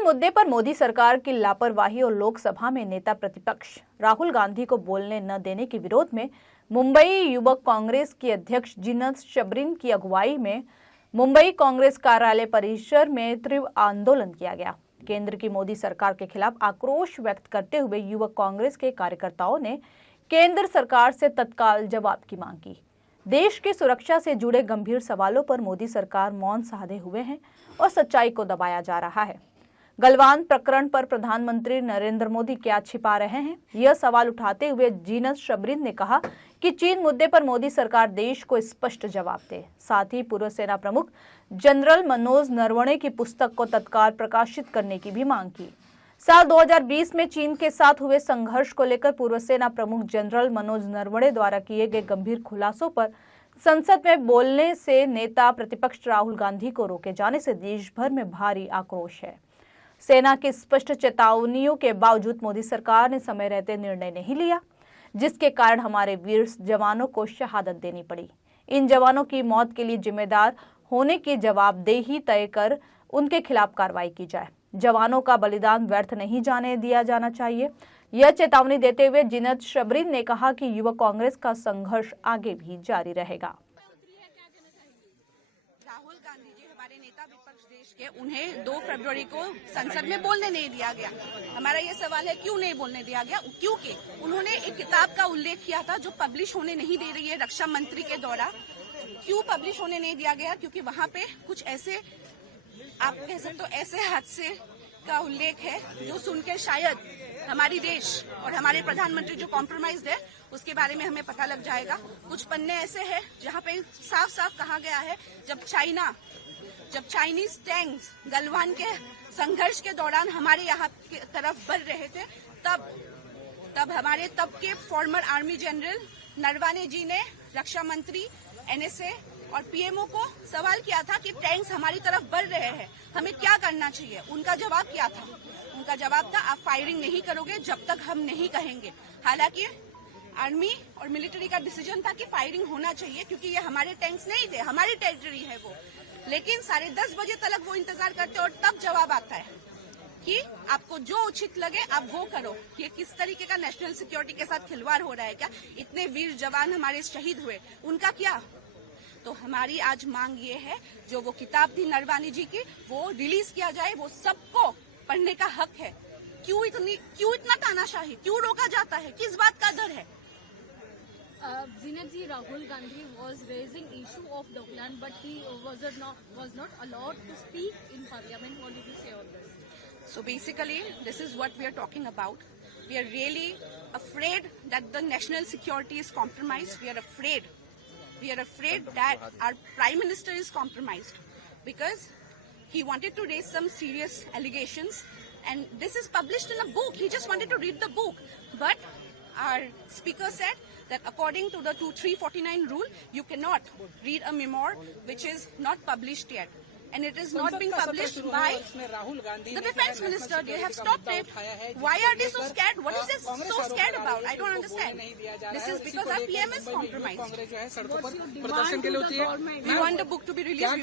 चीन मुद्दे पर मोदी सरकार की लापरवाही और लोकसभा में नेता प्रतिपक्ष राहुल गांधी को बोलने न देने के विरोध में मुंबई युवक कांग्रेस की अध्यक्ष जीनत शबरीन की अगुवाई में मुंबई कांग्रेस कार्यालय परिसर में तीव्र आंदोलन किया गया। केंद्र की मोदी सरकार के खिलाफ आक्रोश व्यक्त करते हुए युवक कांग्रेस के कार्यकर्ताओं ने केंद्र सरकार से तत्काल जवाब की मांग की। देश की सुरक्षा से जुड़े गंभीर सवालों पर मोदी सरकार मौन साधे हुए हैं और सच्चाई को दबाया जा रहा है। गलवान प्रकरण पर प्रधानमंत्री नरेंद्र मोदी क्या छिपा रहे हैं, यह सवाल उठाते हुए जीनत शबरीन ने कहा कि चीन मुद्दे पर मोदी सरकार देश को स्पष्ट जवाब दे। साथ ही पूर्व सेना प्रमुख जनरल मनोज नरवणे की पुस्तक को तत्काल प्रकाशित करने की भी मांग की। साल 2020 में चीन के साथ हुए संघर्ष को लेकर पूर्व सेना प्रमुख जनरल मनोज नरवणे द्वारा किए गए गंभीर खुलासों पर संसद में बोलने से नेता प्रतिपक्ष राहुल गांधी को रोके जाने से देश भर में भारी आक्रोश है। सेना की स्पष्ट चेतावनियों के बावजूद मोदी सरकार ने समय रहते निर्णय नहीं लिया, जिसके कारण हमारे वीर जवानों को शहादत देनी पड़ी। इन जवानों की मौत के लिए जिम्मेदार होने की जवाबदेही तय कर उनके खिलाफ कार्रवाई की जाए। जवानों का बलिदान व्यर्थ नहीं जाने दिया जाना चाहिए। यह चेतावनी देते हुए जीनत शबरीन ने कहा कि युवा कांग्रेस का संघर्ष आगे भी जारी रहेगा। राहुल गांधी जी हमारे नेता विपक्ष देश के, उन्हें 2 फरवरी को संसद में बोलने नहीं दिया गया। हमारा ये सवाल है क्यों नहीं बोलने दिया गया? क्योंकि उन्होंने एक किताब का उल्लेख किया था जो पब्लिश होने नहीं दे रही है रक्षा मंत्री के द्वारा। क्यों पब्लिश होने नहीं दिया गया? क्योंकि वहाँ पे कुछ ऐसे, आप कह सकते हो ऐसे हादसे का उल्लेख है जो सुनकर शायद हमारी देश और हमारे प्रधानमंत्री जो कॉम्प्रोमाइज्ड है उसके बारे में हमें पता लग जाएगा। कुछ पन्ने ऐसे हैं जहाँ पे साफ साफ कहा गया है जब चाइनीज टैंक्स गलवान के संघर्ष के दौरान हमारे यहाँ की तरफ बढ़ रहे थे, तब हमारे तब के फॉर्मर आर्मी जनरल नरवणे जी ने रक्षा मंत्री, एनएसए और पीएमओ को सवाल किया था कि टैंक्स हमारी तरफ बढ़ रहे हैं, हमें क्या करना चाहिए। उनका जवाब क्या था? उनका जवाब था आप फायरिंग नहीं करोगे जब तक हम नहीं कहेंगे। हालांकि आर्मी और मिलिट्री का डिसीजन था कि फायरिंग होना चाहिए क्योंकि ये हमारे टैंक्स नहीं थे, हमारी टेरिटरी है वो। लेकिन 10:30 बजे तक वो इंतजार करते और तब जवाब आता है कि आपको जो उचित लगे आप वो करो। ये किस तरीके का नेशनल सिक्योरिटी के साथ खिलवाड़ हो रहा है क्या? इतने वीर जवान हमारे शहीद हुए, उनका क्या? तो हमारी आज मांग ये है, जो वो किताब थी नरवणे जी की वो रिलीज किया जाए, वो सबको पढ़ने का हक है। क्यों इतना तानाशाही? क्यों रोका जाता है? किस बात का डर है? Zinat ji, Rahul Gandhi was raising issue of Dockland, but he was not allowed to speak in parliament. What did you say on this? So basically, this is what we are talking about. We are really afraid that the national security is compromised. We are afraid that our Prime Minister is compromised because he wanted to raise some serious allegations, and this is published in a book. He just wanted to read the book, but our speaker said that according to the 2349 rule, you cannot read a memoir which is not published yet. And it is not being published by the defense minister. They have stopped it. Why are they so scared? What is this so scared about? I don't understand. This is because our PM is compromised. We want the book to be released.